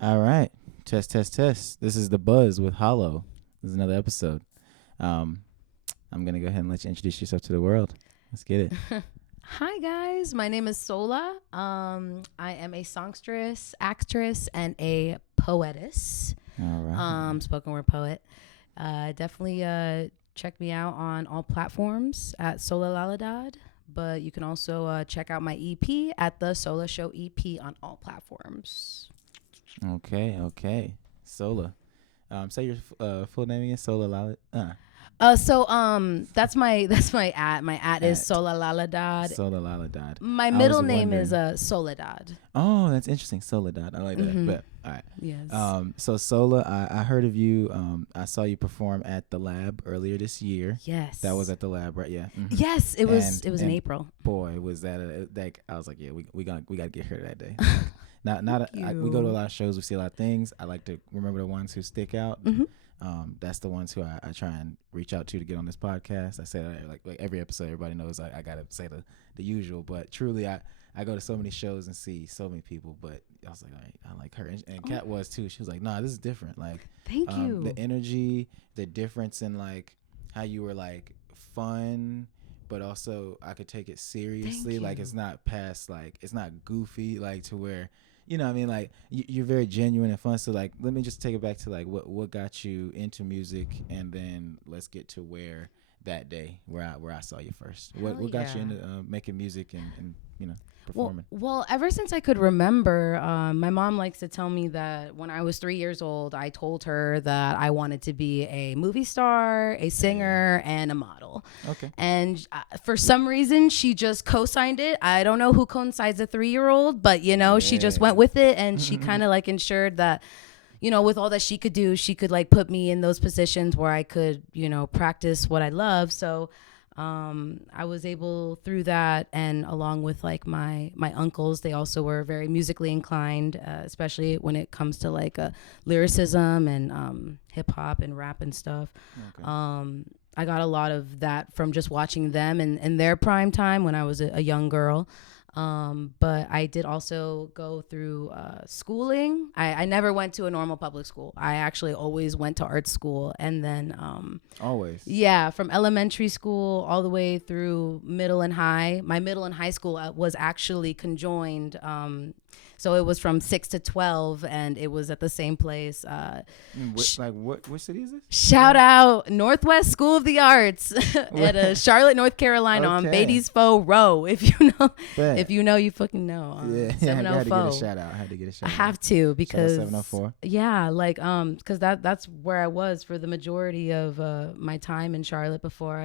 All right. Test, test, test. This is The Buzz with Hollow. This is another episode. Um, I'm going to go ahead and let you introduce yourself to the world. Let's get it. Hi guys, my name is Sola. I am a songstress, actress, and a poetess. All right. Spoken word poet. Definitely check me out on all platforms at Sola Laladad. But you can also check out my EP at the Sola Show EP on all platforms. Okay. Sola. Say your full name again. Sola Lala. That's my at. My at is At. Sola Laladad. Sola Lala died. My I middle was name is wondering. Soledad. Oh, that's interesting. Soledad. I like that. Mhm. But all right. Yes. So Sola, I heard of you. I saw you perform at the Lab earlier this year. Yes. That was at the Lab, right? Yeah. Mhm. Yes, it was. It was in And April. boy, was that like I was like, yeah, we gotta get her that day. Like, we go to a lot of shows, we see a lot of things. I like to remember the ones who stick out. Mm-hmm. That's the ones who I try and reach out to get on this podcast. I say that like every episode, everybody knows I gotta say the usual, but truly I go to so many shows and see so many people, but I was like, all right, I like her, and Kat was too. She was like, nah, this is different. Like, Thank you. the energy, the difference in like how you were like fun, but also I could take it seriously. Thank Like you. it's not past, like it's not goofy, like to where what I mean, like you're very genuine and fun. So like, let me just take it back to like what got you into music, and then let's get to where that day where I saw you first. What Hell got you yeah. into making music and Well, performing? well, ever since I could remember, my mom likes to tell me that when I was 3 years old, I told her that I wanted to be a movie star, a singer, and a model. Okay. And for some reason, she just co-signed it. I don't know who co-signs a 3-year-old, but she just Yeah. went with it, and she kind of like ensured that, with all that she could do, she could like put me in those positions where I could, practice what I love. So I was able through that, and along with like my uncles, they also were very musically inclined, especially when it comes to like lyricism and hip hop and rap and stuff. Okay. I got a lot of that from just watching them in their prime time when I was a young girl. But I did also go through schooling. I never went to a normal public school. I actually always went to art school. And then, Always. yeah, from elementary school all the way through middle and high. My middle and high school was actually conjoined. So it was from 6 to 12, and it was at the same place. What city is this? Shout out Northwest School of the Arts at Charlotte, North Carolina, on Okay. Beatty's Faux Row. If you know, Bet. if you know, you fucking know. Yeah, I had to 704. get a shout out. I had to get a shout I out. have to because 704. yeah, like because that's where I was for the majority of my time in Charlotte before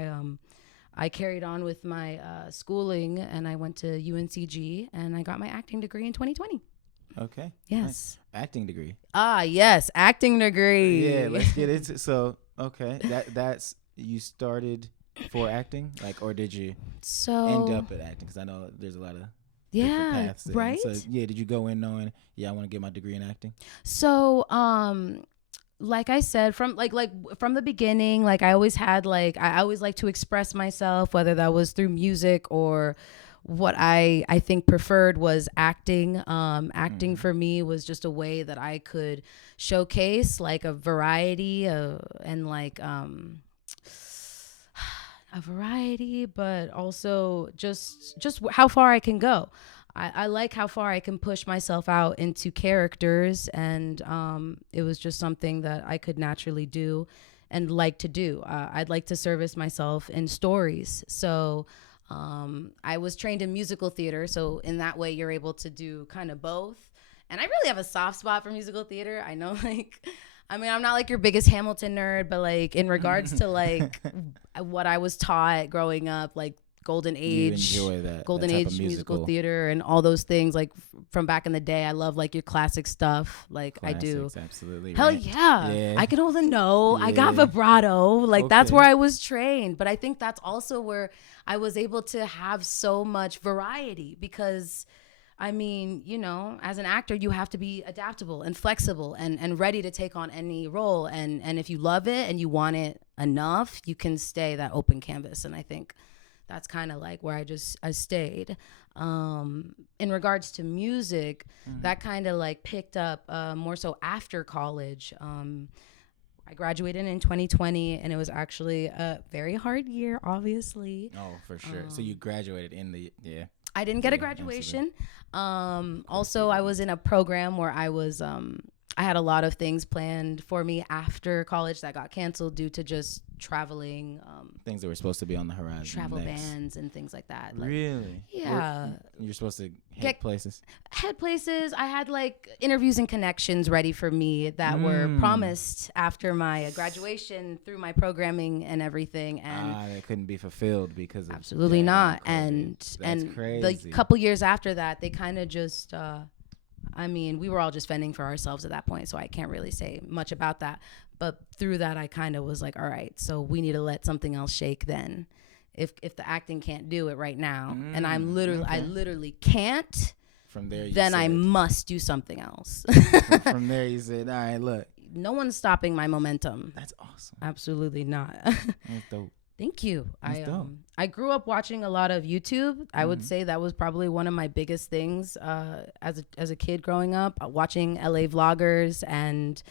I carried on with my schooling, and I went to UNCG and I got my acting degree in 2020. Okay. Yes. Nice. Acting degree. Yes, acting degree. Yeah, let's get into okay. That's you started for acting, like, or did you So end up at acting? Because I know there's a lot of different yeah, paths there. right. So yeah, did you go in knowing I want to get my degree in acting? So like I said, from from the beginning, like I always had I always like to express myself, whether that was through music or what I think preferred was acting. Acting for me was just a way that I could showcase like a variety and like a variety, but also just how far I can go. I like how far I can push myself out into characters, and it was just something that I could naturally do and like to do. I'd like to service myself in stories. So I was trained in musical theater, so in that way you're able to do kind of both. And I really have a soft spot for musical theater. I know, I'm not like your biggest Hamilton nerd, but like in regards to like what I was taught growing up, like golden age, You enjoy that golden that type age of musical theater and all those things, like from back in the day. I love like your classic stuff, like I do. Classics, absolutely. Hell right? yeah. Yeah. I can hold a note. I got Yeah. vibrato. Like that's Okay. where I was trained. But I think that's also where I was able to have so much variety because as an actor, you have to be adaptable and flexible and ready to take on any role. And if you love it and you want it enough, you can stay that open canvas. And I think that's kind of like where I stayed. In regards to music, that kind of like picked up more so after college. I graduated in 2020, and it was actually a very hard year, obviously. Oh, for sure. So you graduated in the I didn't get a graduation. Also, I was in a program where I had a lot of things planned for me after college that got canceled due to just traveling. Things that were supposed to be on the horizon. Travel bans and things like that. Like, really? Yeah. You're supposed to head places? Head places. I had like interviews and connections ready for me that were promised after my graduation through my programming and everything. And they couldn't be fulfilled because of absolutely not. And That's crazy. the couple years after that, they kind of just we were all just fending for ourselves at that point, so I can't really say much about that. But through that, I kind of was like, all right, so we need to let something else shake then. If the acting can't do it right now, and I literally can't, from there, then I must do something else. From there, you said, all right, look. No one's stopping my momentum. That's awesome. Absolutely not. That's dope. Thank you. Dope. I grew up watching a lot of YouTube. I would say that was probably one of my biggest things as a kid growing up, watching LA vloggers and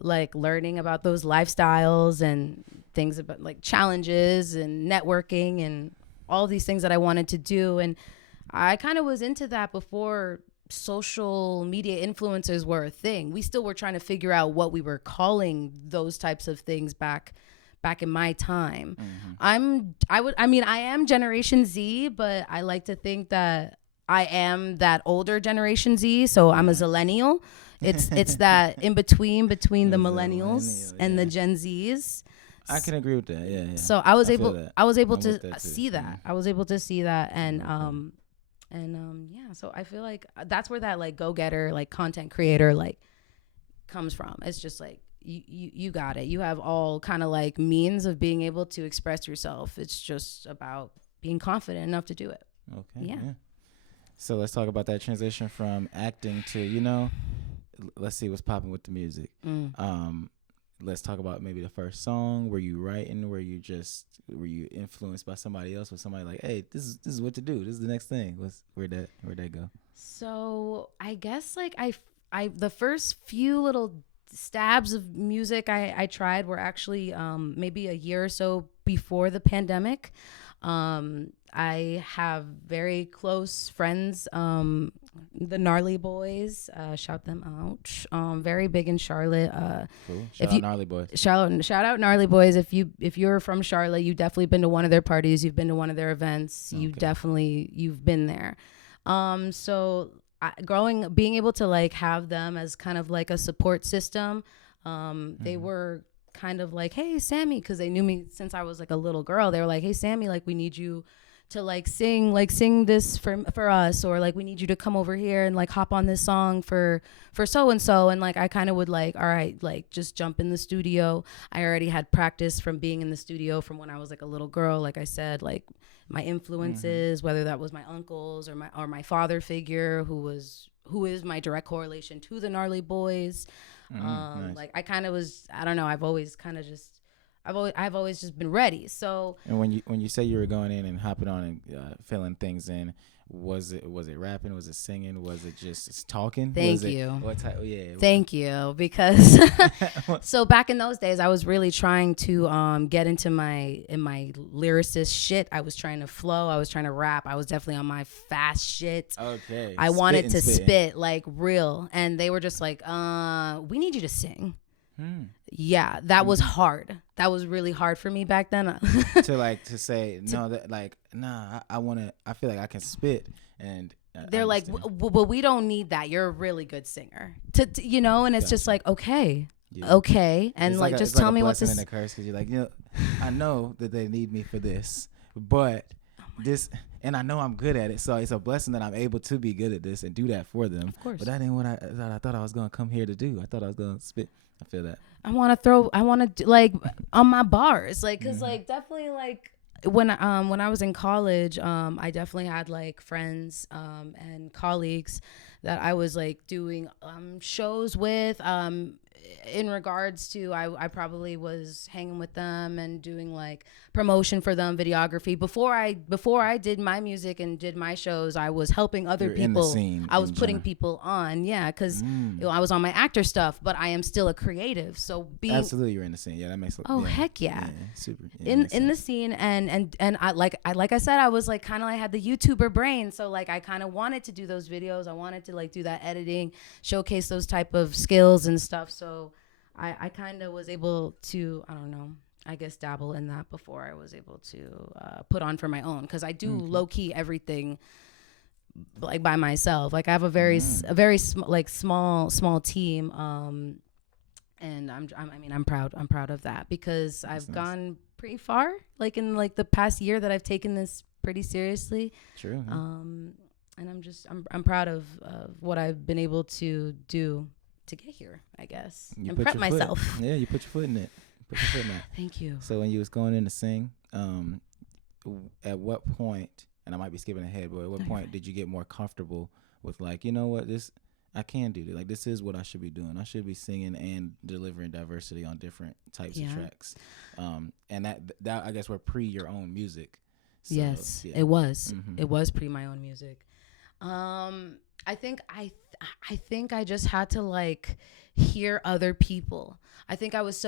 like learning about those lifestyles and things about like challenges and networking and all these things that I wanted to do. And I kind of was into that before social media influencers were a thing. We still were trying to figure out what we were calling those types of things back in my time. I am Generation Z, but I like to think that I am that older Generation Z, so I'm a zillennial. It's that in between the millennials and the Gen Zs. I can agree with that. Yeah. So I was able to see that. Mm-hmm. I was able to see that, and so I feel like that's where that like go-getter, like content creator, like comes from. It's just like you got it. You have all kind of like means of being able to express yourself. It's just about being confident enough to do it. Okay. Yeah. So let's talk about that transition from acting to, let's see what's popping with the music. Let's talk about maybe the first song. Were you writing? Were you influenced by somebody else? Was somebody like, hey, this is what to do. This is the next thing. Where'd that go? So I guess like I the first few little stabs of music I tried were actually maybe a year or so before the pandemic. I have very close friends, the Gnarly Boys, shout them out. Very big in Charlotte. Cool. Shout out Gnarly Boys. Shout out Gnarly Boys. If you're from Charlotte, you've definitely been to one of their parties. You've been to one of their events. Okay. You've been there. So being able to like have them as kind of like a support system, they were kind of like, hey Sammy, because they knew me since I was like a little girl. They were like, hey Sammy, like we need you to like sing this for us, or like we need you to come over here and like hop on this song for so and so. And like I kind of would like, all right, like just jump in the studio. I already had practice from being in the studio from when I was like a little girl. Like I said, like my influences, whether that was my uncles or my father figure, who is my direct correlation to the Gnarly Boys. Nice. Like I kind of was, I don't know, I've always just been ready. So and when you say you were going in and hopping on and filling things in, was it rapping? Was it singing? Was it just talking? Thank you. What type? Yeah. Thank you, because so back in those days, I was really trying to get into my lyricist shit. I was trying to flow. I was trying to rap. I was definitely on my fast shit. Okay. I wanted to spit like real, and they were just like, "We need you to sing." Yeah, that was hard. That was really hard for me back then. to say no, that like nah. I feel like I can spit, and they're like, well, we don't need that. You're a really good singer, and it's just like okay, and it's like just tell me what's this. And a curse, because you're like, I know that they need me for this, but this, and I know I'm good at it, so it's a blessing that I'm able to be good at this and do that for them. Of course, but that ain't what I thought I was gonna come here to do. I thought I was gonna spit. I feel that. I want to do like on my bars, like, cause like definitely like when I was in college, I definitely had like friends and colleagues that I was like doing shows with. in regards to, I probably was hanging with them and doing like promotion for them, videography. Before I did my music and did my shows, I was helping other You're in the people. scene I was in putting general. people on, yeah, because Mm. I was on my actor stuff, but I am still a creative. So being Absolutely, you're in the scene. Yeah, that makes. oh Yeah, heck yeah, yeah, super. Yeah, in the makes sense. scene, and like I said, I was like kind of like had the YouTuber brain, so like I kind of wanted to do those videos. I wanted to like do that editing, showcase those type of skills and stuff. So I kind of was able to, I don't know, I guess dabble in that before I was able to put on for my own, because I do Okay. low key everything like by myself. Like I have a very Mm. like small team. And I mean, I'm proud. I'm proud of that, because That's I've nice. gone pretty far, like in like the past year that I've taken this pretty seriously. True. Yeah. And I'm proud of what I've been able to do to get here, I guess, You and put prep your myself. foot. Yeah, you put your foot in it. Put your foot in it. Thank you. So when you was going in to sing, at what point? And I might be skipping ahead, but at what No, you're point fine. did you get more comfortable with like, you know what, this I can do this. Like this is what I should be doing. I should be singing and delivering diversity on different types Yeah. of tracks. And that I guess were pre your own music. So, Yes, yeah. it was. Mhm. It was pre my own music. I think I think I just had to like hear other people. I think I was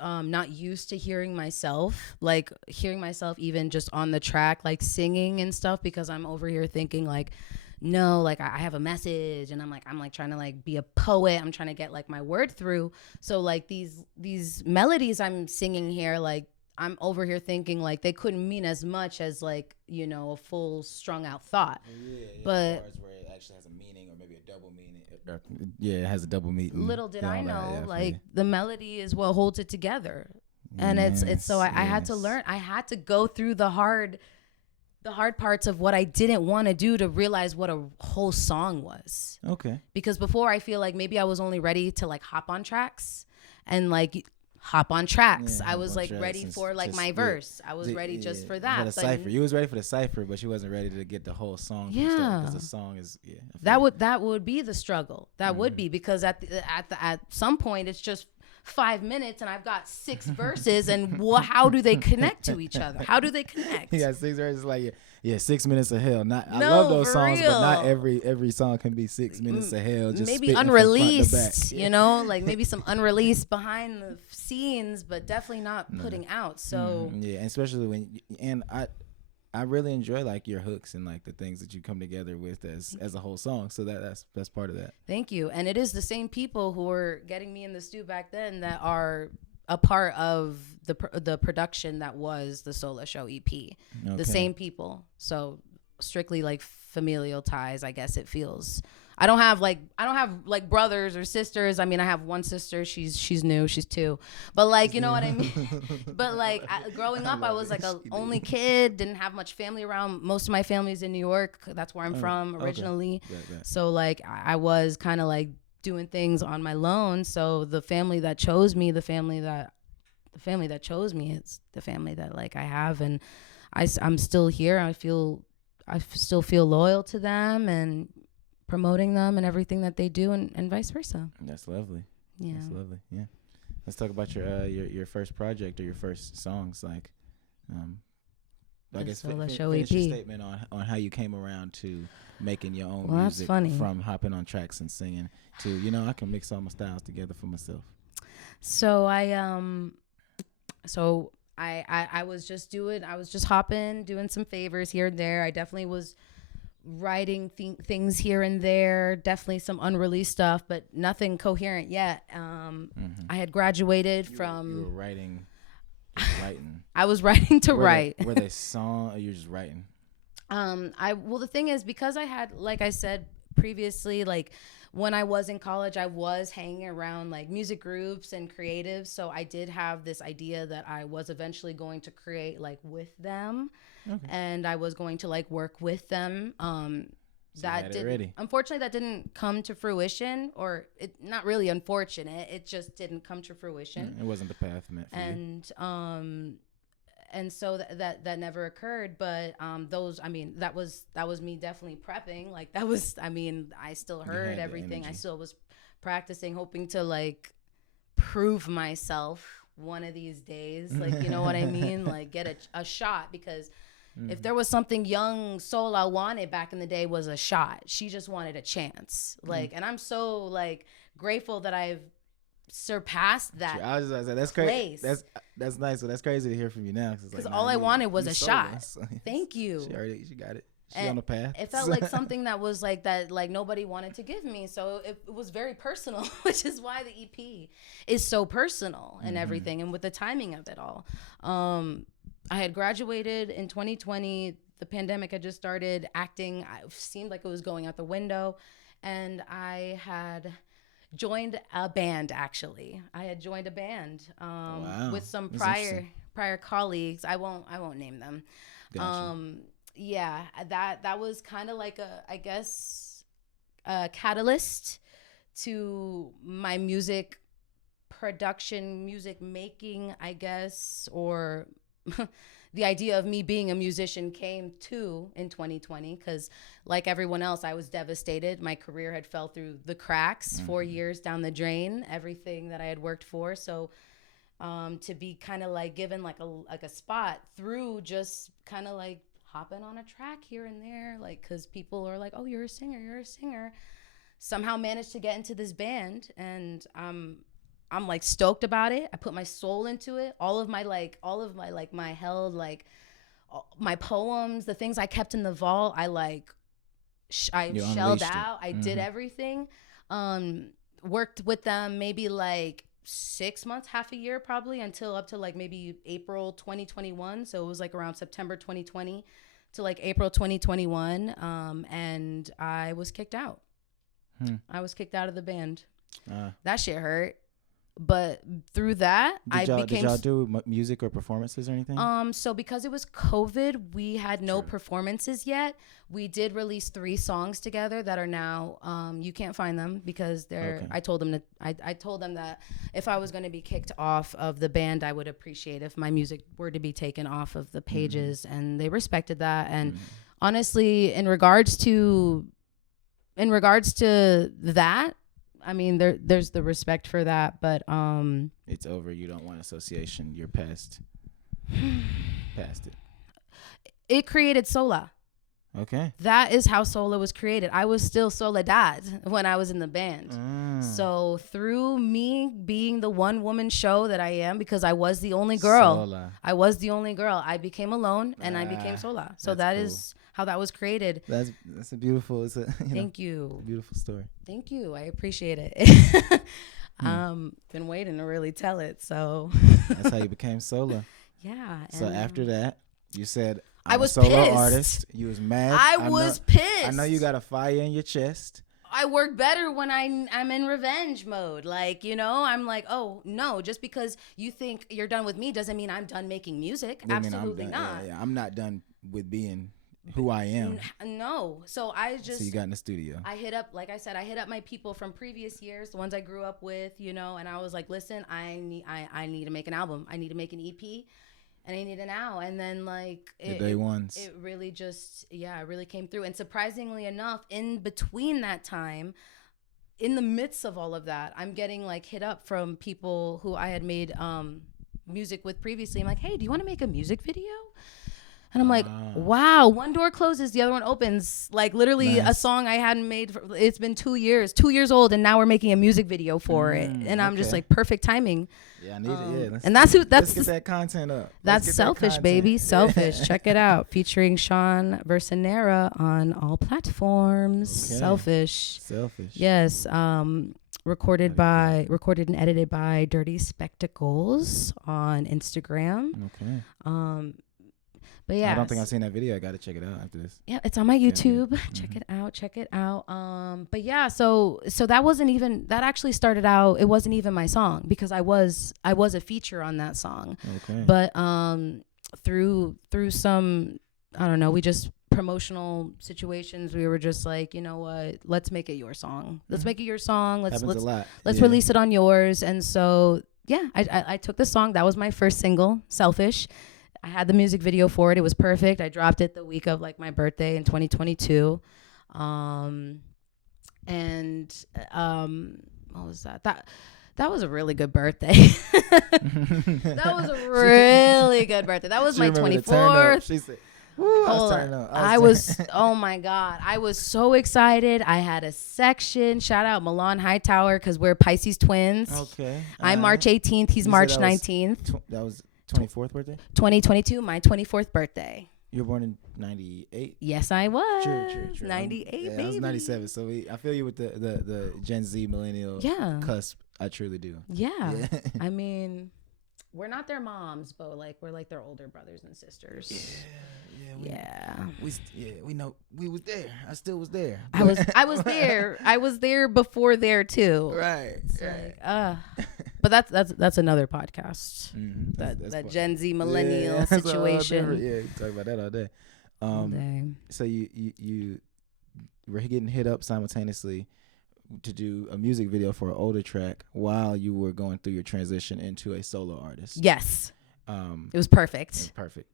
not used to hearing myself, like hearing myself even just on the track, like singing and stuff, because I'm over here thinking like, no, like I have a message, and I'm like trying to like be a poet. I'm trying to get like my word through. So like these melodies I'm singing here, like I'm over here thinking like they couldn't mean as much as like, you know, a full strung out thought. Yeah, But bars where it actually has a meaning or maybe a double meaning. Yeah, it has a double meaning. little did Yeah, I all that, know, yeah, I feel like you. the melody is what holds it together. And it's so I had to learn. I had to go through the hard parts of what I didn't want to do to realize what a whole song was. Okay. Because before, I feel like maybe I was only ready to like hop on tracks and like hop on tracks. Yeah, I hop was on like tracks ready and for like just- my yeah. verse. I was ready just for that. For the But cipher. You was ready for the cipher, but you wasn't ready to get the whole song. Yeah. Because the song is I feel that would be the struggle. That would be, because at some point it's just 5 minutes and I've got 6 verses, and how do they connect to each other? How do they connect? You got 6 verses like 6 minutes of hell. Not I No, love those for songs, but not real. every song can be 6 minutes of hell. Just Maybe spitting from front to unreleased, back. you know, like maybe some unreleased behind the scenes, but definitely not putting out. So Yeah, and especially when I really enjoy like your hooks and like the things that you come together with as a whole song. So that's part of that. thank you. And it is the same people who were getting me in the stew back then that are a part of the production that was the Sola Show EP. Okay. The same people. So strictly like familial ties, I guess it feels. I don't have like brothers or sisters. I mean, I have one sister. She's new. She's 2. But like, you know what I mean? But like growing up, I was like a only kid. Didn't have much family around. Most of my family's in New York. That's where I'm from originally. Right. So like I was kind of like doing things on my own. So the family that chose me, the family that chose me, it's the family that like I have, and I'm still here. I still feel loyal to them and promoting them and everything that they do, and vice versa. That's lovely. Yeah. That's lovely. Yeah. Let's talk about your first project or your first songs. Like, I The guess Sola Show finish your EP. statement on how you came around to making your own Well, that's music funny. from hopping on tracks and singing to I can mix all my styles together for myself. So I was just hopping, doing some favors here and there. I definitely was writing things here and there, definitely some unreleased stuff, but nothing coherent yet. I had graduated from. You were writing. I was writing to write. Were they song or you were just writing? Well, the thing is, because I had, like I said previously, like when I was in college, I was hanging around like music groups and creatives. So I did have this idea that I was eventually going to create like with them, and I was going to like work with them. Unfortunately, that didn't come to fruition, or not really unfortunate. It just didn't come to fruition. It wasn't the path meant for you. And so that never occurred. But that was me definitely prepping. Like I still heard the everything. I energy. still was practicing, hoping to like prove myself one of these days. Like, you know what I mean? Like, get a shot, because if there was something young Sola wanted back in the day, was a shot. She just wanted a chance. Like, and I'm so like grateful that I've surpassed that. I was just like, that's crazy. That's nice. So that's crazy to hear from you now. Because all I wanted was a shot. So thank you. She got it. She on the path. It felt like something that was like that, like nobody wanted to give me. So it was very personal, which is why the EP is so personal and everything, and with the timing of it all. I had graduated in 2020. The pandemic had just started. Acting, it seemed like it was going out the window, and I had joined a band. Actually, I had joined a band with some prior colleagues. I won't name them. Gotcha. Yeah, that was kind of like a catalyst to my music production, music making, I guess, or the idea of me being a musician came to in 2020, because like everyone else, I was devastated. My career had fell through the cracks, 4 years down the drain, everything that I had worked for. So to be kind of like given like a spot through just kind of like hopping on a track here and there, like, because people are like, oh, you're a singer, somehow managed to get into this band, and I'm like stoked about it. I put my soul into it. All of my my held, like my poems, the things I kept in the vault, I like I shelled out. I did everything. Worked with them maybe like 6 months, half a year probably, until up to like maybe April 2021. So it was like around September 2020 to like April 2021. And I was kicked out. I was kicked out of the band. That shit hurt. But through that, did y'all do music or performances or anything? So because it was COVID, we had no performances yet. We did release 3 songs together that are now, you can't find them because they're, I told them that if I was going to be kicked off of the band, I would appreciate if my music were to be taken off of the pages, and they respected that. And honestly, in regards to that, I mean, there's the respect for that, but it's over. You don't want association. You're past it. It created Sola. Okay. That is how Sola was created. I was still Soledad when I was in the band. So through me being the one woman show that I am, because I was the only girl. Sola. I was the only girl. I became alone and I became Sola. So that cool. is how that was created. That's a beautiful. Thank you. Beautiful story. Thank you. I appreciate it. Been waiting to really tell it. So that's how you became Sola. Yeah. So after that, you said, I was a solo pissed. artist. You was mad. I was pissed. I know you got a fire in your chest. I work better when I'm in revenge mode. Like, you know, I'm like, oh, no, just because you think you're done with me doesn't mean I'm done making music. Absolutely not. Yeah, I'm not done with being who I am. No. So you got in the studio. I hit up, like I said, I hit up my people from previous years, the ones I grew up with, you know, and I was like, listen, I need to make an album. I need to make an EP. And I need it now. And then like it really just, it really came through. And surprisingly enough, in between that time, in the midst of all of that, I'm getting like hit up from people who I had made music with previously. I'm like, hey, do you want to make a music video? And I'm like, wow, one door closes, the other one opens. Like literally a song I hadn't made. It's been 2 years old, and now we're making a music video for it. And I'm just like, perfect timing. Yeah, I need it. Yeah, and that's let's get that content up. That's Selfish, baby. Selfish. Check it out. Featuring Sean Versanera on all platforms. Okay. Selfish. Yes. Recorded and edited by Dirty Spectacles on Instagram. Okay. But yeah, I don't think I've seen that video. I got to check it out after this. Yeah, it's on my YouTube. Check it out. But yeah, so that actually started out, it wasn't even my song, because I was a feature on that song. Okay. But through some, I don't know, we just promotional situations, we were just like, you know what, let's make it your song. Let's make it your song. Let's release it on yours. And so yeah, I took the song. That was my first single, Selfish. I had the music video for it. It was perfect. I dropped it the week of like my birthday in 2022. What was that? That was a really good birthday. That was a really good birthday. That was my 24th. She said, "Woo, I was turning up." Oh my God. I was so excited. I had a section. Shout out Milan Hightower because we're Pisces twins. Okay. I'm March 18th. He's March 19th. That was 24th birthday? 2022, my 24th birthday. You were born in 98? Yes, I was. True. 98, baby. I was 97. So I feel you with the Gen Z millennial cusp. I truly do. Yeah. I mean, we're not their moms, but like we're like their older brothers and sisters. We know we was there. I still was there. I was there. I was there before there too. Right. But that's another podcast. That Gen Z millennial situation. Yeah, you talk about that all day. So you were getting hit up simultaneously to do a music video for an older track while you were going through your transition into a solo artist. Yes. It was perfect. Perfect.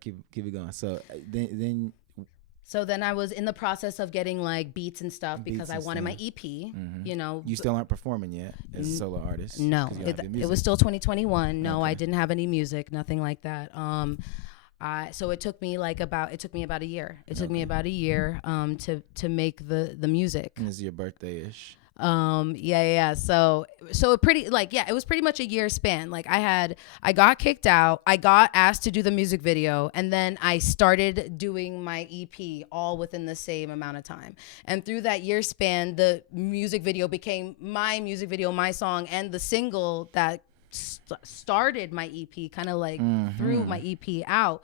Keep it going. So then. So then I was in the process of getting like beats and stuff because I wanted my EP. Mm-hmm. You know, you still aren't performing yet as a solo artist. No, it was still 2021. No, Okay. I didn't have any music, nothing like that. So it took me about a year. It took me about a year to make the music. And this is your birthday-ish. Yeah. So it was pretty much a year span. Like I got kicked out. I got asked to do the music video, and then I started doing my EP all within the same amount of time. And through that year span, the music video became my music video, my song, and the single that started my EP, kind of like threw my EP out.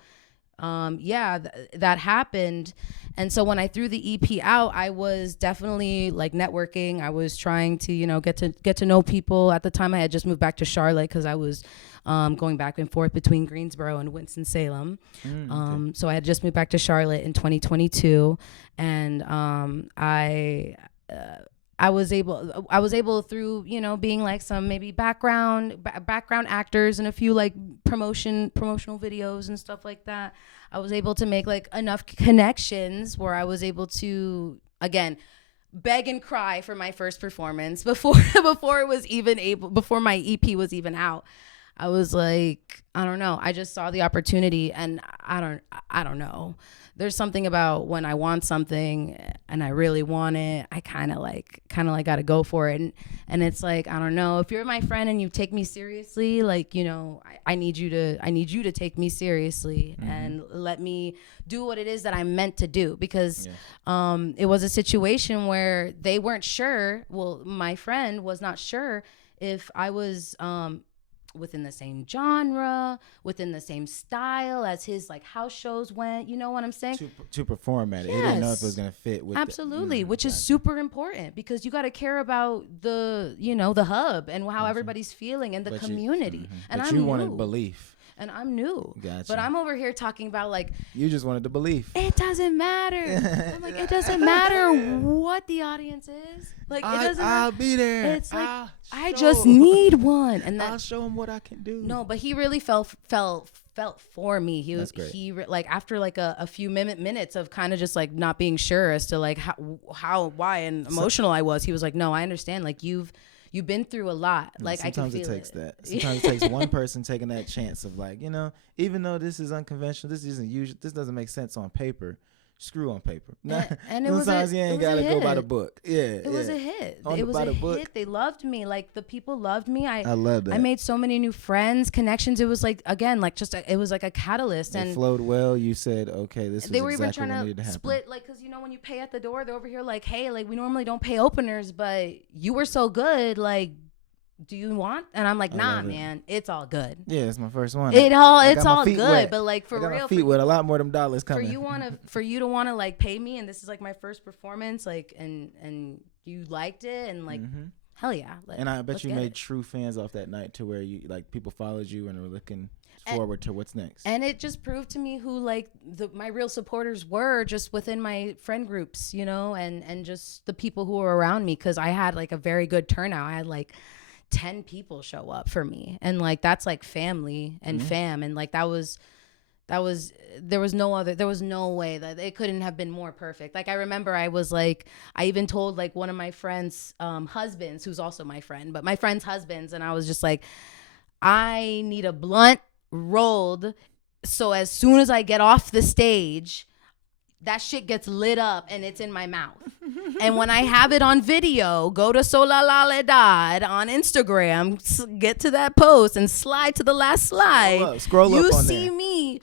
That happened. And so when I threw the EP out, I was definitely like networking. I was trying to, get to know people. At the time I had just moved back to Charlotte because I was going back and forth between Greensboro and Winston-Salem. Okay. So I had just moved back to Charlotte in 2022, and I was able through, being like some maybe background actors and a few like promotional videos and stuff like that. I was able to make like enough connections where I was able to, again, beg and cry for my first performance before my EP was even out. I was like, I don't know. I just saw the opportunity, and I don't know. There's something about when I want something and I really want it, I kind of like got to go for it. And it's like, I don't know, if you're my friend and you take me seriously, like, I need you to take me seriously and let me do what it is that I'm meant to do, because it was a situation where they weren't sure. Well, my friend was not sure if I was within the same genre, within the same style as his like house shows went. You know what I'm saying? To perform at it. He didn't know if it was going to fit with absolutely, which is super important, because you got to care about the hub and how everybody's feeling and the community. And you wanted belief. And I'm new. Gotcha. But I'm over here talking about like, you just wanted the belief. It doesn't matter. I'm like, it doesn't matter what the audience is. Like, it doesn't I'll be there. It's like, I just need one. And I'll show him what I can do. No, but he really felt for me. He was, like after like a few minutes of kind of just like not being sure as to like why and emotional I was. He was like, no, I understand. Like you've been through a lot. Like sometimes I can feel it takes that. Sometimes it takes one person taking that chance of like, even though this is unconventional, this isn't usual, this doesn't make sense on paper. Screw on paper. And it was sometimes you ain't gotta go by the book. Yeah, it was a hit. It was a hit. They loved me. Like the people loved me. I love that. I made so many new friends, connections. It was like, again, like just it was like a catalyst. It flowed well. You said, okay, this is exactly what needed to happen. They were even trying to split, like, because when you pay at the door, they're over here like, hey, like we normally don't pay openers, but you were so good, like, do you want? And I'm like, nah, man, it's all good. Yeah, it's my first one. It's all good, wet. But like for real, my feet with a lot more of them dollars coming. For you to want to like pay me, and this is like my first performance, like, and you liked it, and like, hell yeah. And I bet you made true fans off that night, to where you like people followed you and were looking forward to what's next. And it just proved to me who like my real supporters were, just within my friend groups, and just the people who were around me, because I had like a very good turnout. I had like 10 people show up for me, and like that's like family and fam, and like that was there was no way that it couldn't have been more perfect. Like I remember I even told like one of my friends husbands, who's also my friend, but my friend's husbands, and I was just like, I need a blunt rolled, so as soon as I get off the stage, that shit gets lit up and it's in my mouth. And when I have it on video, go to Sola on Instagram, get to that post and slide to the last slide. Scroll up you on see there. Me.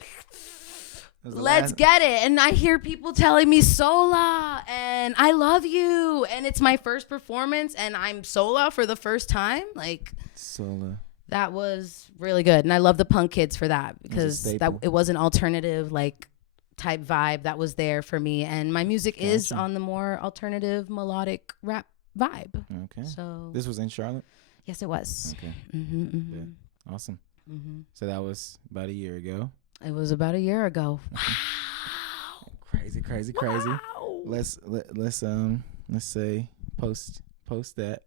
Let's get it. And I hear people telling me Sola and I love you. And it's my first performance and I'm Sola for the first time. Like Sola. That was really good. And I love the punk kids for that, because it was an alternative like type vibe that was there for me, and my music is on the more alternative melodic rap vibe. Okay. So this was in Charlotte? Yes, it was. Okay. Yeah. Awesome. So that was about a year ago. It was about a year ago. Wow. Crazy. Wow. Let's say post that.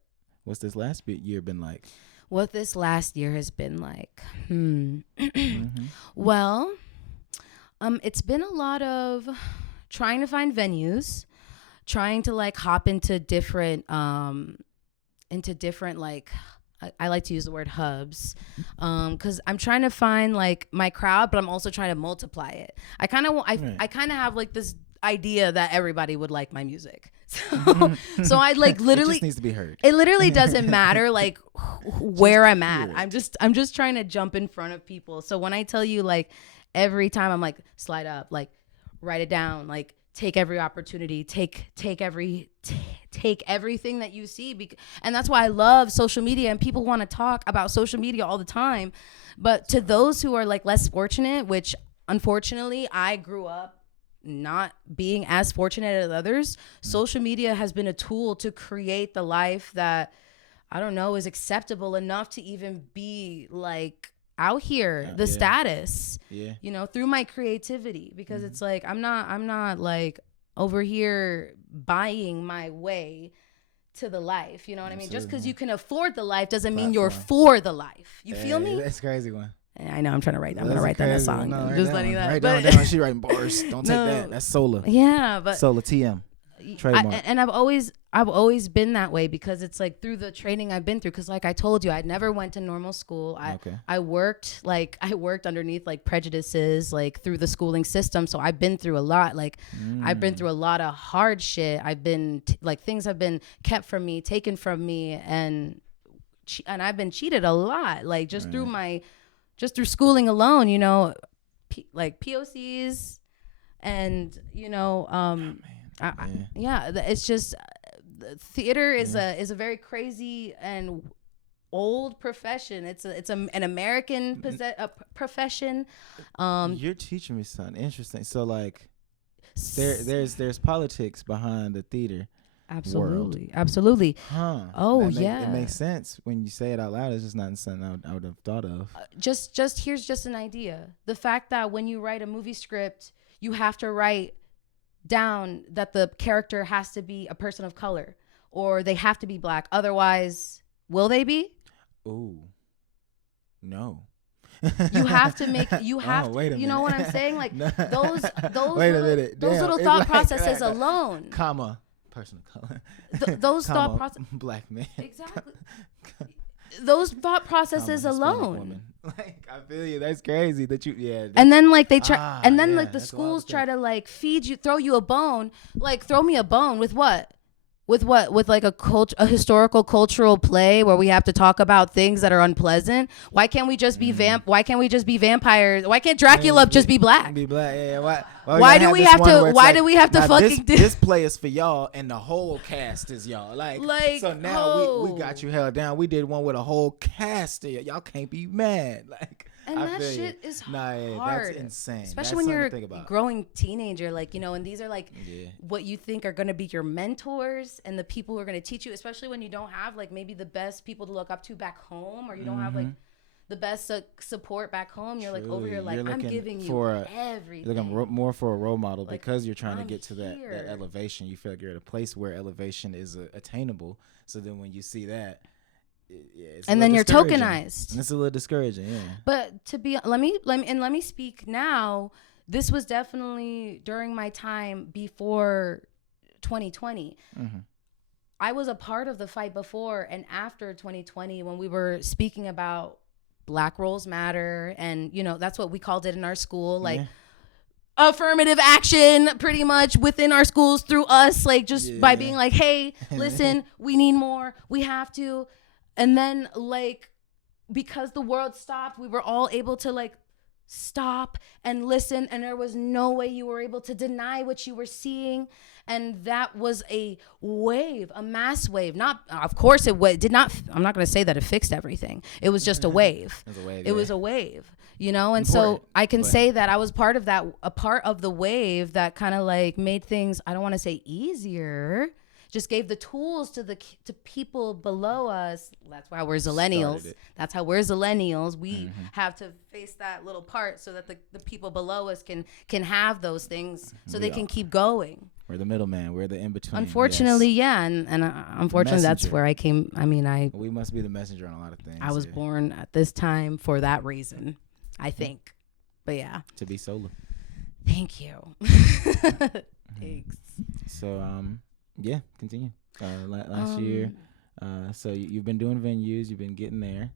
What's this last year been like? What this last year has been like? Well, it's been a lot of trying to find venues, trying to like hop into different like, I like to use the word hubs, because I'm trying to find like my crowd, but I'm also trying to multiply it. I kind of have like this idea that everybody would like my music. So I like literally, it just needs to be heard. It literally doesn't matter like where I'm at. I'm just trying to jump in front of people. So when I tell you like every time I'm like, slide up, like write it down, like take every opportunity, take everything that you see. And that's why I love social media, and people want to talk about social media all the time. But to those who are like less fortunate, which unfortunately I grew up not being as fortunate as others, social media has been a tool to create the life that, I don't know, is acceptable enough to even be like out here, status, you know, through my creativity, because it's like, I'm not like over here buying my way to the life. You know what I mean? Just because you can afford the life doesn't mean you're for the life. You feel me? That's a crazy one. I know I'm trying to write that. I'm going to write that in a song. No, I'm just letting that. Write down. She writing bars. Don't take that. That's Sola. Yeah, but Sola TM. Trademark. And I've always been that way, because it's like through the training I've been through. Because like I told you, I never went to normal school. I worked underneath like prejudices, like through the schooling system. So I've been through a lot. Like I've been through a lot of hard shit. I've been like things have been kept from me, taken from me, and I've been cheated a lot. Like just through schooling alone, you know, like POCs, and you know, it's just theater is a very crazy and old profession. It's an American profession. You're teaching me something interesting. So like, there's politics behind the theater. Absolutely. World. Absolutely. Huh. It makes sense when you say it out loud. It's just not something I would have thought of. Just here's just an idea. The fact that when you write a movie script, you have to write down that the character has to be a person of color, or they have to be black. Otherwise, will they be? Ooh. No. You have to make. You have. Wait a minute. You know what I'm saying? Like those. Wait a minute. Those little thought processes alone. Comma. Person of color. Those thought processes. Black man. Exactly. Those thought processes alone. Woman. Like, I feel you. That's crazy that you. Yeah. And then like they try. And then like the schools try to like feed you, throw you a bone. Like throw me a bone with what? With like a historical cultural play where we have to talk about things that are unpleasant. Why can't we just be Why can't we just be vampires? Why can't Dracula just be black? Be black. Yeah. Why do we have to? Why do we have to fucking do this? Play is for y'all, and the whole cast is y'all. Like so now we got you held down. We did one with a whole cast. Y'all can't be mad. Like. And that shit is hard. That's insane. Especially when you're a growing teenager, like, you know, and these are like what you think are going to be your mentors and the people who are going to teach you, especially when you don't have like maybe the best people to look up to back home, or you don't have like the best support back home. You're like over here, like, I'm giving you everything. You're looking more for a role model, like, because you're trying to get to that elevation. You feel like you're at a place where elevation is attainable. So then when you see that, and then you're tokenized. And it's a little discouraging, yeah. But let me speak now. This was definitely during my time before 2020. Mm-hmm. I was a part of the fight before and after 2020 when we were speaking about Black Roles Matter, and that's what we called it in our school, like affirmative action, pretty much within our schools through us, like just by being like, hey, listen, we need more, we have to. And then like, because the world stopped, we were all able to like stop and listen, and there was no way you were able to deny what you were seeing. And that was a wave, a mass wave. Not, of course it did not, I'm not going to say that it fixed everything. It was just a wave. It was a wave, and important, so I can say that I was part of that, a part of the wave that kind of like made things, I don't want to say easier, just gave the tools to people below us. That's why we're Zillennials. That's how we're Zillennials. We have to face that little part so that the people below us can have those things so they can keep going. We're the middleman. We're the in-between. Unfortunately, and unfortunately, that's where I came. I mean, we must be the messenger on a lot of things. I was born at this time for that reason, I think. But yeah. To be Sola. Thank you. Thanks. So, yeah, continue. Last year, so you've been doing venues. You've been getting there.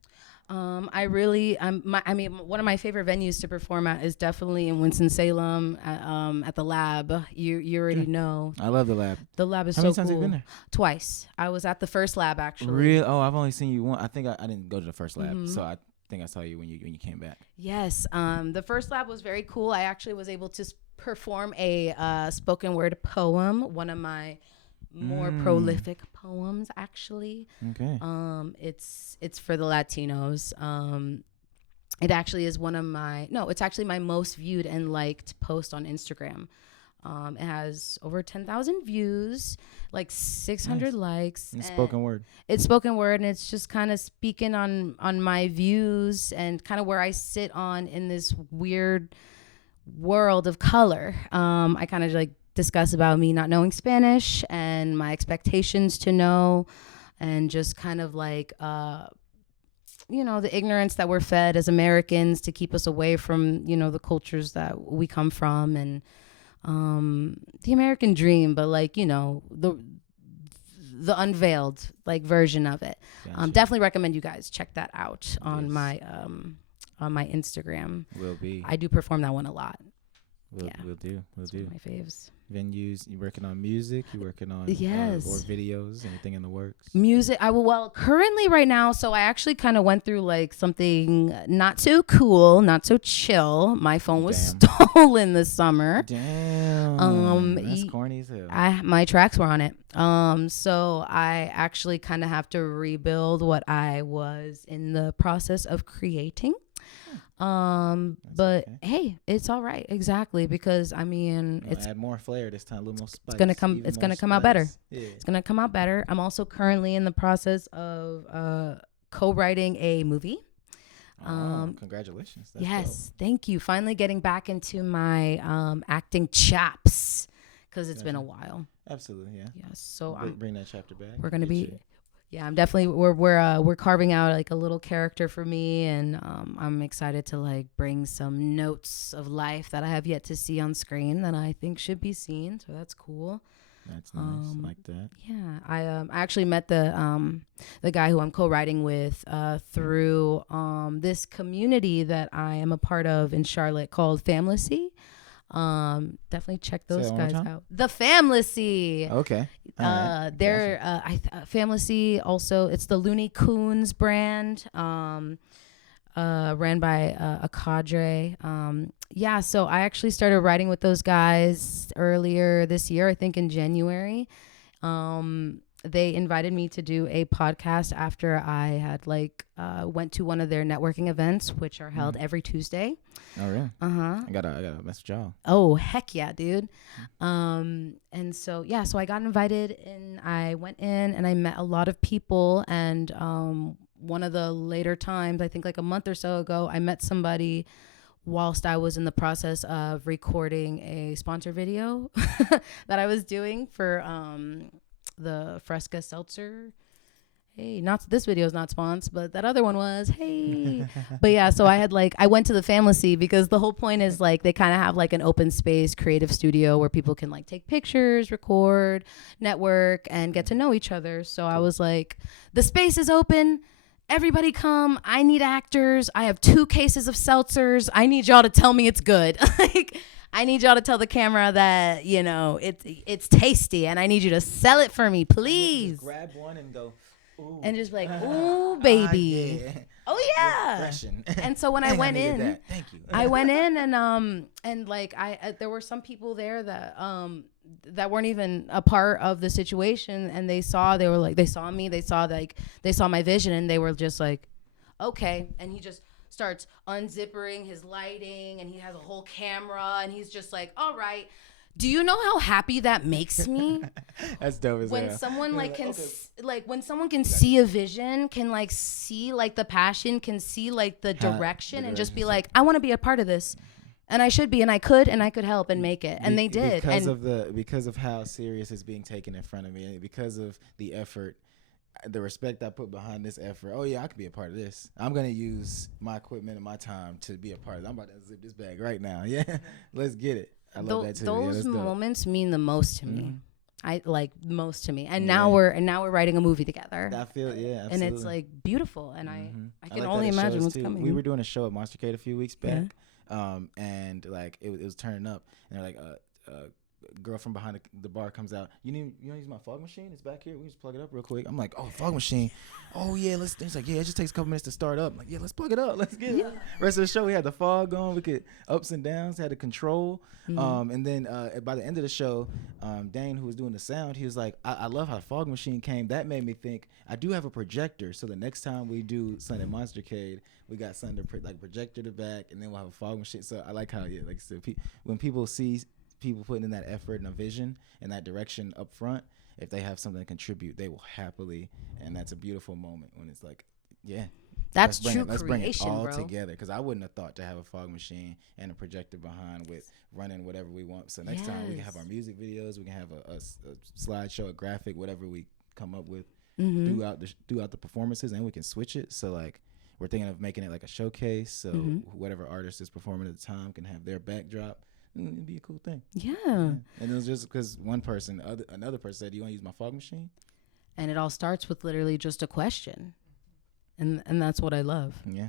One of my favorite venues to perform at is definitely in Winston-Salem at the Lab. You already know. I love the Lab. The Lab is so cool. How many times have you been there? Twice. I was at the first Lab actually. Really? Oh, I've only seen you one. I think I didn't go to the first Lab, so I think I saw you when you came back. Yes. The first Lab was very cool. I actually was able to perform a spoken word poem, one of my more prolific poems actually. Okay. It's for the Latinos. It actually is it's actually my most viewed and liked post on Instagram. It has over 10,000 views, like 600 likes. It's spoken word. It's spoken word, and it's just kind of speaking on my views and kind of where I sit in this weird world of color. I kind of like discuss about me not knowing Spanish and my expectations to know, and just kind of like the ignorance that we're fed as Americans to keep us away from the cultures that we come from, and the American dream, but like the unveiled like version of it. Gotcha. Definitely recommend you guys check that out on my Instagram. Will be. I do perform that one a lot. We'll do. One of my faves. Venues. You working on music? You working on or videos? Anything in the works? Music. Currently right now. So I actually kind of went through like something not so cool, not so chill. My phone was stolen this summer. Damn. That's corny as hell. My tracks were on it. So I actually kind of have to rebuild what I was in the process of creating. But okay. Hey, it's all right. Exactly. Because I mean, it's add more flair this time, a little more spice. It's gonna come out better. Yeah. It's gonna come out better. I'm also currently in the process of co-writing a movie. Congratulations. That's dope. Thank you. Finally getting back into my acting chops, because it's been a while. Absolutely, yeah. Yes. So bring that chapter back. We're gonna be. Yeah, I'm definitely we're carving out like a little character for me, and I'm excited to like bring some notes of life that I have yet to see on screen that I think should be seen. So that's cool. That's nice, like that. Yeah, I actually met the guy who I'm co-writing with through this community that I am a part of in Charlotte called Family. Definitely check those guys out. The Family. Okay. They're Family also. It's the Looney Coons brand. Ran by a cadre. So I actually started writing with those guys earlier this year, I think in January. They invited me to do a podcast after I had went to one of their networking events, which are held every Tuesday. Oh, really? Uh-huh. I gotta message y'all. Oh, heck yeah, dude. And so I got invited, and I went in and I met a lot of people, and one of the later times, I think like a month or so ago, I met somebody whilst I was in the process of recording a sponsor video that I was doing for the Fresca Seltzer. hey, not this video is not sponsored, but that other one was, hey. But yeah, so I went to the Family because the whole point is like they kind of have like an open space creative studio where people can like take pictures, record, network, and get to know each other. So I was like, the space is open. Everybody come. I need actors. I have 2 cases of seltzers. I need y'all to tell me it's good. Like, I need y'all to tell the camera that, you know, it's tasty, and I need you to sell it for me, please. Just grab one and go, ooh. And just be like, ooh, baby. Yeah. Oh, yeah. And so when I went in, thank you. I went in and like there were some people there that that weren't even a part of the situation, and they saw me, they saw my vision, and they were just like, okay. And he just starts unzippering his lighting, and he has a whole camera, and he's just like, all right. Do you know how happy that makes me? That's dope as when hell. someone like can when someone can see a vision, can like see like the passion, can see like the direction, and just be like, I want to be a part of this, and I should be, and I could help and make it, and they did because of how serious it's being taken in front of me, and because of the effort, the respect I put behind this effort. Oh yeah, I could be a part of this. I'm gonna use my equipment and my time to be a part of it. I'm about to zip this bag right now. Yeah, let's get it. I love that too. Those moments mean the most to me. I like most to me. And now we're writing a movie together. I feel absolutely. And it's like beautiful, and I can only imagine what's coming. We were doing a show at Monstercade a few weeks back, and like it was turning up, and they're like girl from behind the bar comes out. You want to use my fog machine? It's back here. We just plug it up real quick. I'm like, oh, fog machine. Oh yeah, let's. It's like, yeah, it just takes a couple minutes to start up. I'm like, yeah, let's plug it up. Let's get it. Rest of the show, we had the fog on. We could ups and downs. Had the control. And then by the end of the show, Dane, who was doing the sound, he was like, I love how the fog machine came. That made me think I do have a projector. So the next time we do Sunday Monstercade, we got something to like projector the back, and then we'll have a fog machine. So I like how like I said, when people see people putting in that effort and a vision and that direction up front, if they have something to contribute, they will happily, and that's a beautiful moment when it's like, yeah, that's true creation. Let's bring it all bro. together, because I wouldn't have thought to have a fog machine and a projector behind with running whatever we want. So next time we can have our music videos, we can have a slideshow, a graphic, whatever we come up with throughout the performances, and we can switch it. So like we're thinking of making it like a showcase, so whatever artist is performing at the time can have their backdrop. It'd be a cool thing. Yeah. And it was just because another person said, "Do you want to use my fog machine?" And it all starts with literally just a question, and that's what I love. Yeah,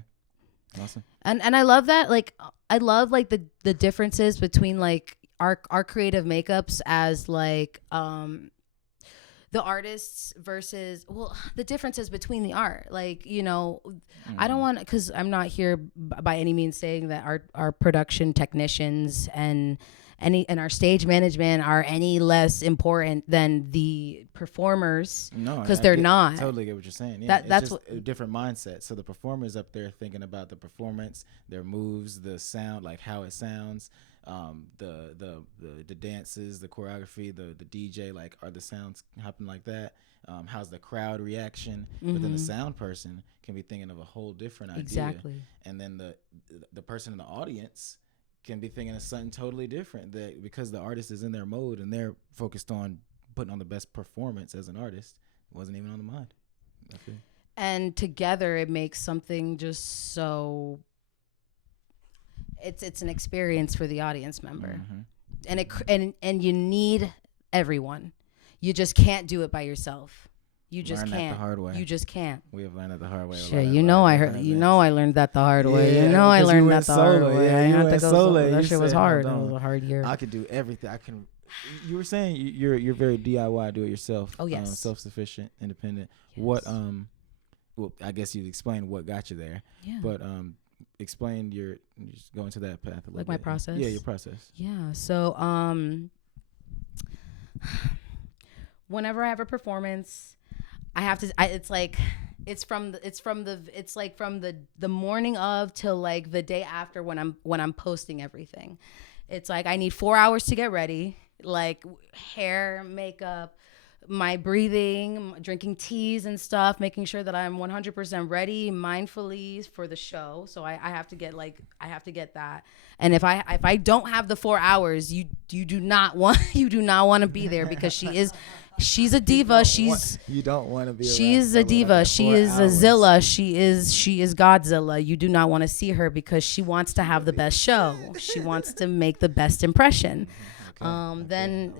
awesome. And I love that. Like I love like the differences between like our creative makeups as like the artists versus the differences between the art. Like, you know, I don't want, because I'm not here by any means saying that our production technicians and our stage management are any less important than the performers. No, because they're not. Totally get what you're saying. Yeah, that's just a different mindset. So the performers up there thinking about the performance, their moves, the sound, like how it sounds. The dances, the choreography, the DJ, like, are the sounds happening like that? How's the crowd reaction? But then the sound person can be thinking of a whole different idea. Exactly. And then the person in the audience can be thinking of something totally different, that because the artist is in their mode and they're focused on putting on the best performance as an artist, it wasn't even on the mind. And together it makes something just so... It's an experience for the audience member, and you need everyone. You just can't do it by yourself. You just can't. That the hard way. You just can't. We have learned that the hard way. Sure, I learned that the hard way. Yeah, I learned that the hard way. Yeah, I had to go Sola. That shit was hard. It was a hard year. I could do everything. You were saying you're very DIY, do it yourself. Oh yes. Self-sufficient, independent. Yes. What well, I guess you explained what got you there. Yeah. But explain just go into that path a little like bit. My process. Yeah, your process. Yeah. So whenever I have a performance, I have to. It's like from the morning of till like the day after when I'm posting everything. It's like I need 4 hours to get ready, like hair, makeup, my breathing, drinking teas and stuff, making sure that I'm 100% ready mindfully for the show. So I have to get that. And if I don't have the 4 hours, you do not want to be there, because she's a diva. You don't want to be. She's a diva. She is a Zilla. She is Godzilla. You do not want to see her because she wants to have the best show. She wants to make the best impression. Then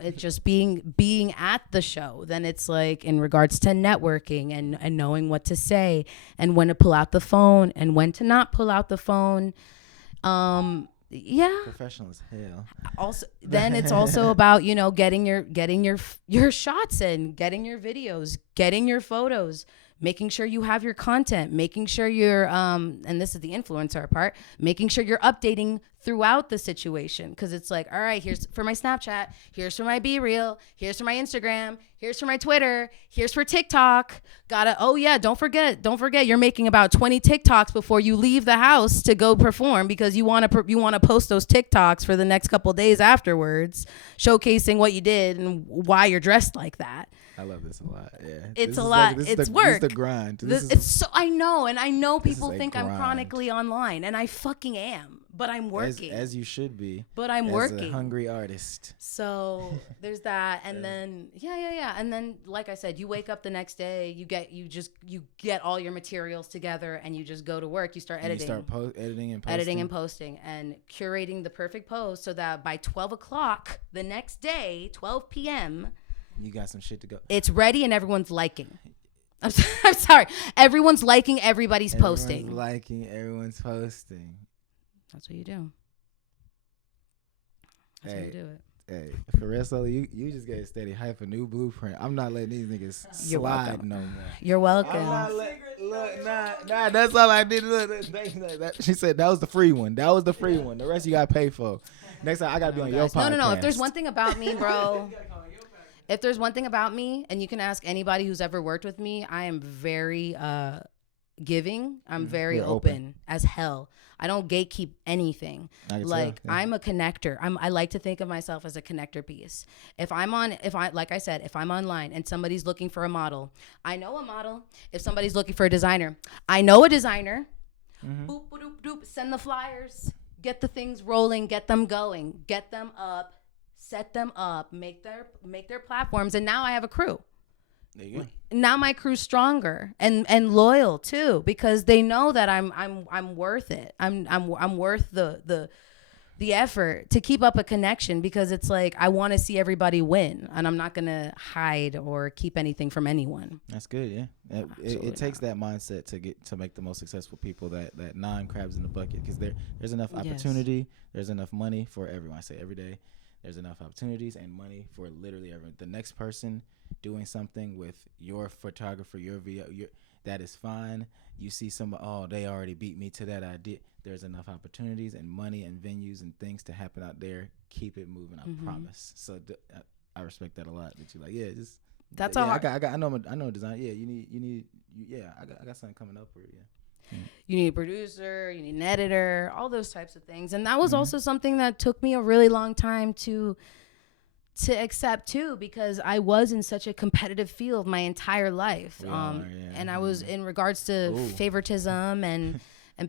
it just being at the show. Then it's like in regards to networking and knowing what to say and when to pull out the phone and when to not pull out the phone. Yeah. Professional as hell. Also, then it's also about, getting your shots in, getting your videos, getting your photos, making sure you have your content, making sure you're, and this is the influencer part, making sure you're updating throughout the situation. Cause it's like, all right, here's for my Snapchat, here's for my BeReal, here's for my Instagram, here's for my Twitter, here's for TikTok. Don't forget you're making about 20 TikToks before you leave the house to go perform, because you want to post those TikToks for the next couple days afterwards, showcasing what you did and why you're dressed like that. I love this a lot. Yeah, it's a lot. It's work. This is the grind. I know people think I'm chronically online, and I fucking am. But I'm working. As you should be. But I'm working. As a hungry artist. So there's that, and then and then like I said, you wake up the next day, you get all your materials together, and you just go to work. You start editing. Editing and posting and curating the perfect post, so that by 12 o'clock the next day, 12 p.m. you got some shit to go. It's ready and everyone's liking. I'm sorry. Everyone's liking. Everybody's posting. Everyone's posting. That's what you do. That's how you do it. Hey, for real, Sola, you just get a steady hype, a new blueprint. I'm not letting these niggas slide no more. You're welcome. Nah, that's all I did. Look, she said that was the free one. That was the free one. The rest you got to pay for. Next time I got to be on your podcast. No. If there's one thing about me, bro. If there's one thing about me, and you can ask anybody who's ever worked with me, I am very giving. I'm very open as hell. I don't gatekeep anything. I'm a connector. I like to think of myself as a connector piece. If I'm online and somebody's looking for a model, I know a model. If somebody's looking for a designer, I know a designer. Boop, boop, doop, send the flyers, get the things rolling, get them going, get them up, set them up, make their platforms, and now I have a crew. There you go. Now my crew's stronger and loyal too, because they know that I'm worth it. I'm worth the effort to keep up a connection, because it's like I want to see everybody win, and I'm not gonna hide or keep anything from anyone. That's good, yeah. It takes that mindset to make the most successful people that 9 crabs in the bucket, because there's enough opportunity, there's enough money for everyone. I say every day, there's enough opportunities and money for literally everyone. The next person doing something with your photographer, your video, that is fine. You see somebody, they already beat me to that idea. There's enough opportunities and money and venues and things to happen out there. Keep it moving, I promise. So I respect that a lot. That you like, just that's all. I know design. Yeah, you need. I got something coming up for you. Yeah. You need a producer, you need an editor, all those types of things. And that was also something that took me a really long time to accept too, because I was in such a competitive field my entire life. And I was in regards to favoritism and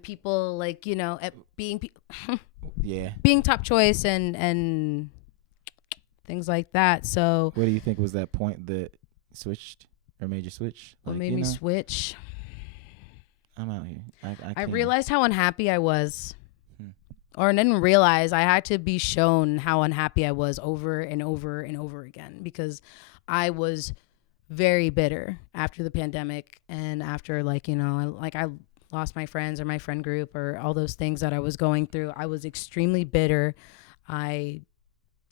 people like, being top choice and things like that. So what do you think was that point that switched or made you switch? What made me switch? I'm out here. I realized how unhappy I was. Or I didn't realize, I had to be shown how unhappy I was over and over and over again, because I was very bitter after the pandemic, and after I lost my friends or my friend group or all those things that I was going through. I was extremely bitter. I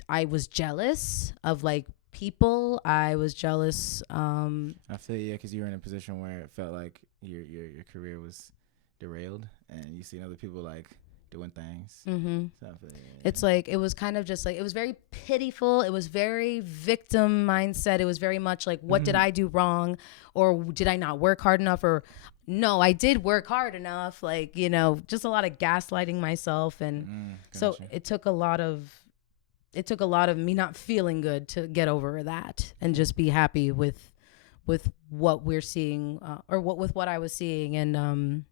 was jealous of people. I was jealous. I feel because you were in a position where it felt like your career was derailed, and you see other people doing things. So it's it was kind of just it was very pitiful. It was very victim mindset. It was very much what did I do wrong, or did I not work hard enough, or no, I did work hard enough. Just a lot of gaslighting myself, and so it took a lot of it took a lot of me not feeling good to get over that and just be happy with what we're seeing, or what I was seeing. And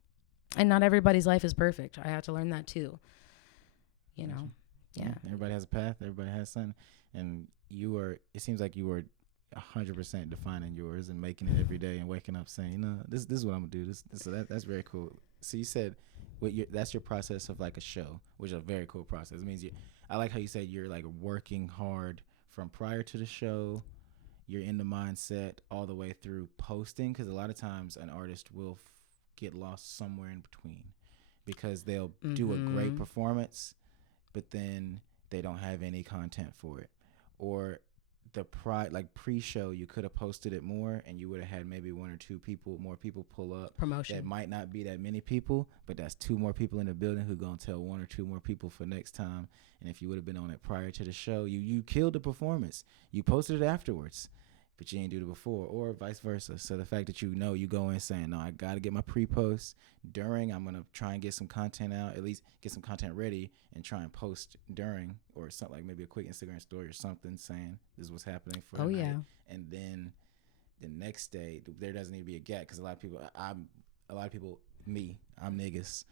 not everybody's life is perfect. I had to learn that too, you know. Yeah. Everybody has a path. Everybody has something. And it seems like you were 100% defining yours and making it every day and waking up saying, this is what I'm going to do. That's very cool. So you said that's your process of like a show, which is a very cool process. It means I like how you said you're like working hard from prior to the show. You're in the mindset all the way through posting, because a lot of times an artist will get lost somewhere in between because they'll do a great performance, but then they don't have any content for it. Or pre-show, you could have posted it more and you would have had maybe one or two more people pull up. Promotion. That might not be that many people, but that's two more people in the building who gonna tell one or two more people for next time. And if you would have been on it prior to the show, you killed the performance. You posted it afterwards, but you ain't do it before, or vice versa. So the fact that you go in saying, no, I got to get my pre-post during, I'm going to try and get some content out, at least get some content ready and try and post during, or something like maybe a quick Instagram story or something saying this is what's happening for the night. And then the next day, there doesn't need to be a gap, because a lot of people, I'm niggas,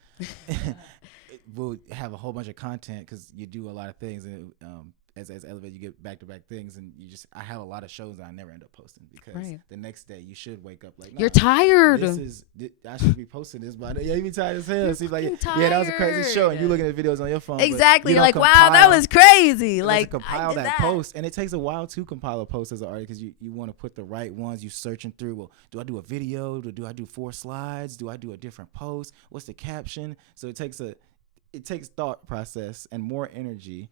will have a whole bunch of content because you do a lot of things, and as elevated, you get back-to-back things, and I have a lot of shows that I never end up posting, because the next day you should wake up like, you're tired. I should be posting this, but you be tired as hell. Seems like tired. That was a crazy show, and you looking at videos on your phone. Exactly, you're like, wow, that was crazy. Like, compile that post, and it takes a while to compile a post as an artist, because you want to put the right ones. You searching through. Well, do I do a video? Do I do 4 slides? Do I do a different post? What's the caption? So it takes thought process and more energy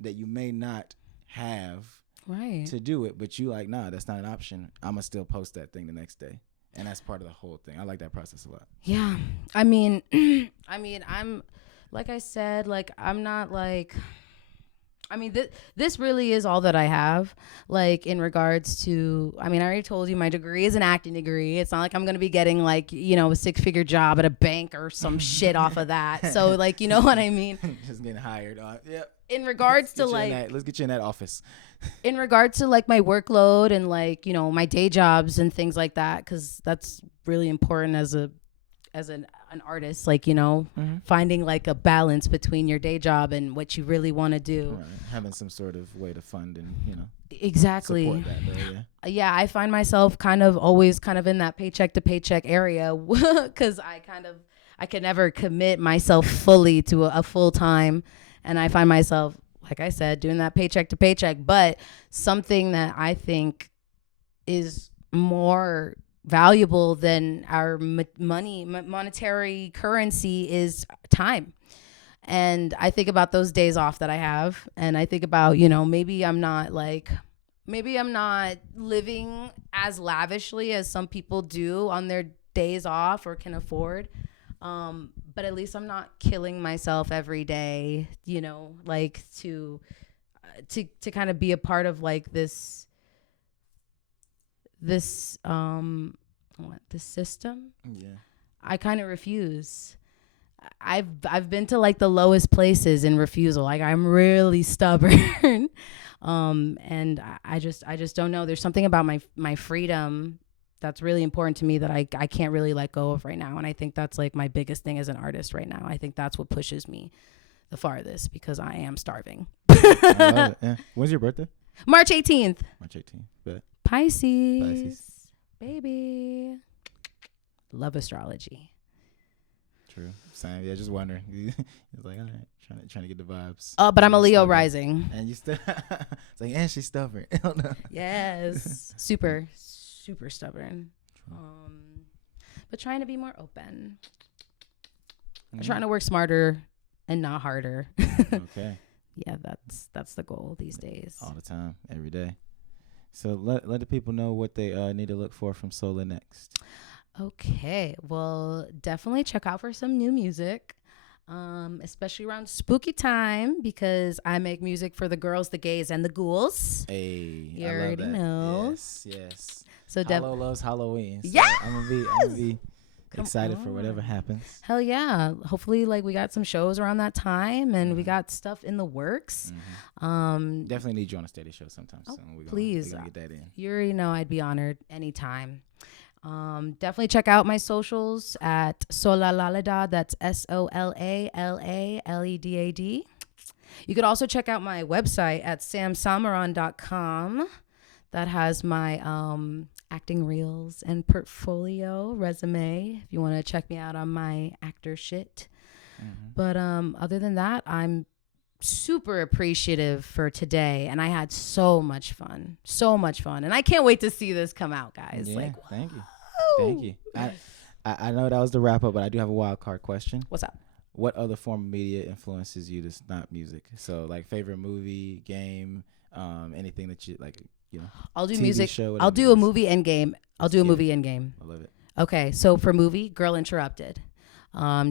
that you may not have to do it, but you like, nah, that's not an option. I'm gonna still post that thing the next day, and that's part of the whole thing. I like that process a lot. Yeah, I mean, I'm, like I said, like, I'm not like, I mean, this really is all that I have, like, in regards to, I mean, I already told you my degree is an acting degree. It's not like I'm going to be getting, like, a 6-figure job at a bank or some shit off of that. So, like, you know what I mean? Just getting hired. Yep. In regards to, like, let's get you in that office. In regards to, like, my workload and, like, my day jobs and things like that, because that's really important as an artist, like, finding like a balance between your day job and what you really want to do. Right. Having some sort of way to fund and, exactly. Support that, though, yeah, I find myself always in that paycheck to paycheck area, because I can never commit myself fully to a full time. And I find myself, like I said, doing that paycheck to paycheck. But something that I think is more valuable than our monetary currency is time. And I think about those days off that I have, and I think about, maybe I'm not living as lavishly as some people do on their days off or can afford, but at least I'm not killing myself every day, like to kind of be a part of like this system. Yeah, I kind of refuse. I've been to like the lowest places in refusal. Like, I'm really stubborn. And I just don't know. There's something about my freedom that's really important to me that I can't really let go of right now. And I think that's like my biggest thing as an artist right now. I think that's what pushes me the farthest, because I am starving. I love it. Yeah. When's your birthday? March 18th. March 18th. Bet. Pisces. Baby. Love astrology. True. Same. Yeah, just wondering. It's like, all right, trying to get the vibes. But I'm a Leo rising. And you still it's like, and she's stubborn. Yes. Super stubborn. But trying to be more open. I'm trying to work smarter and not harder. Okay. Yeah, that's the goal these days. All the time, every day. So let the people know what they need to look for from Sola next. Okay, well, definitely check out for some new music, especially around spooky time, because I make music for the girls, the gays, and the ghouls. Hey, you I already love that. know. Yes. So Hollow loves Halloween. So yes! I'm gonna be Excited for whatever happens. Hell yeah. Hopefully, like, we got some shows around that time, and we got stuff in the works. Definitely need you on a steady show sometime soon. Please. We're gonna get that in. You already know I'd be honored anytime. Definitely check out my socials at Sola Lalada. That's SOLALALEDAD. You could also check out my website at samsamaran.com. That has my acting reels and portfolio resume if you want to check me out on my actor shit. But other than that, I'm super appreciative for today, and I had so much fun, and I can't wait to see this come out, guys. Yeah, like, thank you. I know that was the wrap up, but I do have a wild card question. What's up? What other form of media influences you that's not music? So, like, favorite movie, game, anything that you like, you know. I'll do TV music. Show, I'll do a movie end game. I'll do a movie end game. I love it. Okay, so for movie, Girl Interrupted.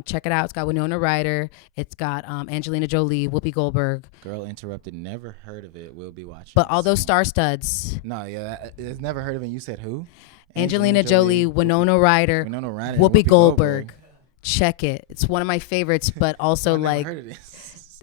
Check it out. It's got Winona Ryder. It's got Angelina Jolie, Whoopi Goldberg. Girl Interrupted. Never heard of it. We'll be watching. But all those star studs. No, it's never heard of it. You said who? Angelina Jolie, Winona Ryder, Whoopi Goldberg. Check it. It's one of my favorites, but also like,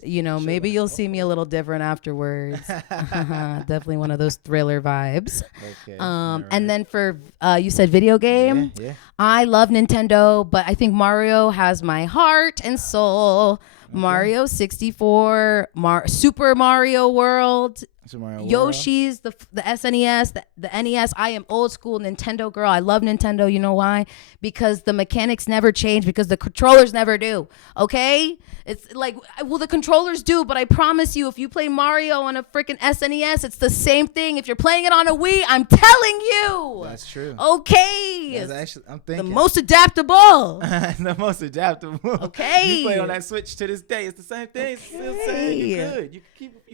you know, maybe you'll see me a little different afterwards. Definitely one of those thriller vibes. Okay. And then for you said video game. Yeah. I love Nintendo, but I think Mario has my heart and soul. Okay. Mario 64, Super Mario World. Yoshi's, the SNES, the NES. I am old school Nintendo girl. I love Nintendo. You know why? Because the mechanics never change, because the controllers never do. Okay? It's like, well, the controllers do, but I promise you, if you play Mario on a freaking SNES, it's the same thing. If you're playing it on a Wii, I'm telling you. That's true. Okay. That's actually, I'm thinking. The most adaptable. The most adaptable. Okay. You play on that Switch to this day. It's the same thing. It's still the same. You're good. You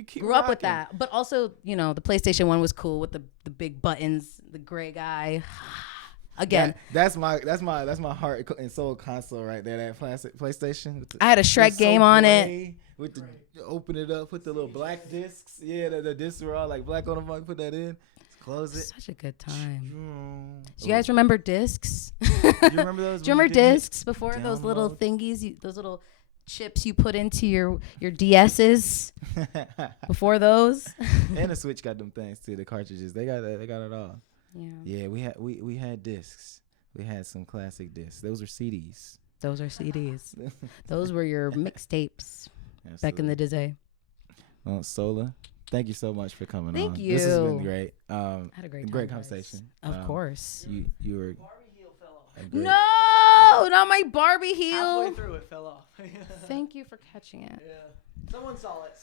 keep grew up with that. But also, you know, the PlayStation 1 was cool with the big buttons, the gray guy. Again, that's my heart and soul console right there. That classic PlayStation. I had a Shrek game on it. With the open it up, put the little black discs. Yeah, the discs were all like black on them. Put that in. Close it. Such a good time. Do you guys remember discs? Do you remember those? Do you remember discs before those little thingies? Those little chips you put into your DS's before those. And the Switch got them things too. The cartridges. They got it all. Yeah, we had discs. We had some classic discs. Those are CDs. Those were your mixtapes back in the day. Well, Sola, thank you so much for coming on. Thank you. This has been great. I had a great conversation. Of course. You were. No, not my Barbie heel. Halfway through, it fell off. Thank you for catching it. Yeah. Someone saw it.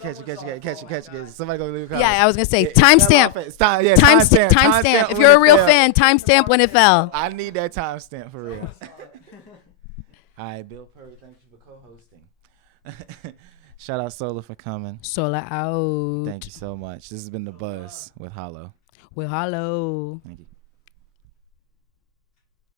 Catch it. Somebody go leave a comment. Yeah, I was gonna say timestamp. Timestamp. If you're a real fan, timestamp when it fell. I need that timestamp for real. All right, Bill Purry, thank you for co-hosting. Shout out Sola for coming. Sola out. Thank you so much. This has been The Buzz with Hollow. With Hollow. Thank you.